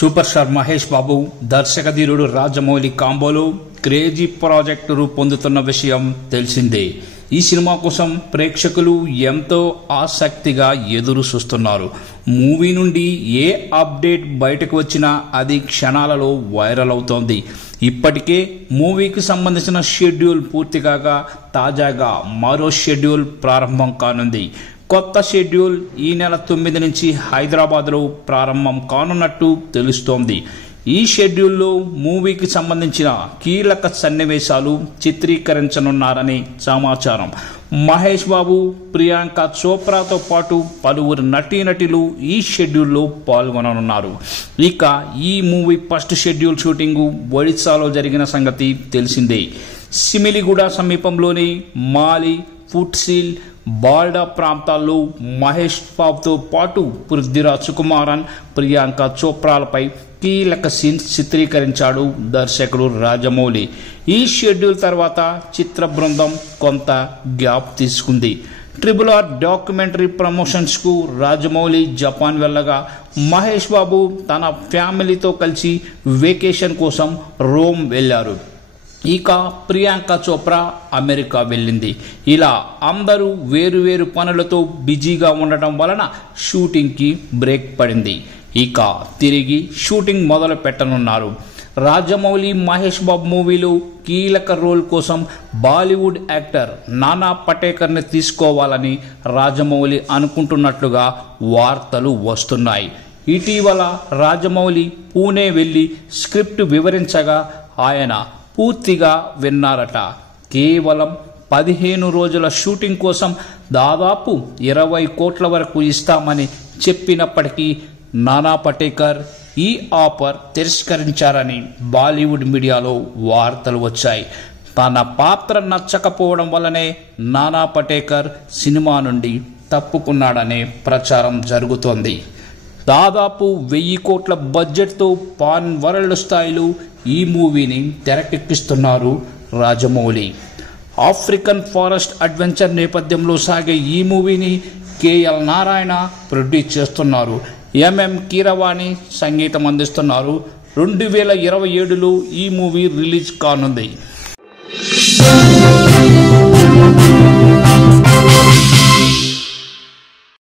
Super star Mahesh Babu దర్శక ధీరుడు Rajamouli కాంబోలో crazy project రూపొందుతున్న విషయం తెలిసిందే. ఈ సినిమా కోసం ప్రేక్షకులు ఎంతో ఆసక్తిగా ఎదురు చూస్తున్నారు. మూవీ నుండి ఏ అప్డేట్ బయటకు వచ్చినా అది క్షణాలలో వైరల్ అవుతోంది. ఇప్పటికే మూవీకి సంబంధించిన షెడ్యూల్ పూర్తి కాగా తాజాగా మరో షెడ్యూల్ ప్రారంభం కానుంది. కొత్త షెడ్యూల్ ఈ నెల 9 నుంచి హైదరాబాద్లో ప్రారంభం కానున్నట్టు తెలుస్తోంది. ఈ షెడ్యూల్లో మూవీకి సంబంధించిన కీలక సన్నివేశాలు చిత్రీకరించనున్నారని సమాచారం. మహేష్ బాబు, ప్రియాంక చోప్రాతో పాటు పలువురు నటీనటులు ఈ షెడ్యూల్లో పాల్గొననున్నారు. ఇక ఈ మూవీ ఫస్ట్ షెడ్యూల్ షూటింగ్ ఒడిశాలో జరిగిన సంగతి తెలిసిందే. సిమిలిగూడ సమీపంలోని మాలి, ఫుట్సిల్, బాల్డా ప్రాంతాల్లో మహేష్ బాబుతో పాటు పృథ్వీరాజ్ సుకుమారన్, ప్రియాంక చోప్రాలపై కీలక సీన్స్ చిత్రీకరించాడు దర్శకుడు రాజమౌళి. ఈ షెడ్యూల్ తర్వాత చిత్ర బృందం కొంత గ్యాప్ తీసుకుంది. RRR డాక్యుమెంటరీ ప్రమోషన్స్ కు రాజమౌళి జపాన్ వెళ్ళగా మహేష్ బాబు తన ఫ్యామిలీతో కలిసి వెకేషన్ కోసం రోమ్ వెళ్లారు. ఇక ప్రియాంక చోప్రా అమెరికా వెళ్ళింది. ఇలా అందరూ వేరువేరు పనులతో బిజీగా ఉండటం వలన షూటింగ్కి బ్రేక్ పడింది. ఇక తిరిగి షూటింగ్ మొదలు పెట్టనున్నారు. రాజమౌళి మహేష్ బాబు మూవీలో కీలక రోల్ కోసం బాలీవుడ్ యాక్టర్ నానా పటేకర్ని తీసుకోవాలని రాజమౌళి అనుకుంటున్నట్లుగా వార్తలు వస్తున్నాయి. ఇటీవల రాజమౌళి పూణే వెళ్లి స్క్రిప్ట్ వివరించగా ఆయన పూర్తిగా విన్నారట. కేవలం 15 రోజుల షూటింగ్ కోసం దాదాపు 20 కోట్ల వరకు ఇస్తామని చెప్పినప్పటికీ నానా పటేకర్ ఈ ఆఫర్ తిరస్కరించారని బాలీవుడ్ మీడియాలో వార్తలు వచ్చాయి. తన పాత్ర నచ్చకపోవడం వల్లనే నానా పటేకర్ సినిమా నుండి తప్పుకున్నాడనే ప్రచారం జరుగుతోంది. దాదాపు 1000 కోట్ల బడ్జెట్తో పాన్ వరల్డ్ స్థాయిలో ఈ మూవీని తెరకెక్కిస్తున్నారు రాజమౌళి. ఆఫ్రికన్ ఫారెస్ట్ అడ్వెంచర్ నేపథ్యంలో సాగే ఈ మూవీని KL నారాయణ ప్రొడ్యూస్ చేస్తున్నారు. MM కీరవాణి సంగీతం అందిస్తున్నారు. 2027లో ఈ మూవీ రిలీజ్ కానుంది.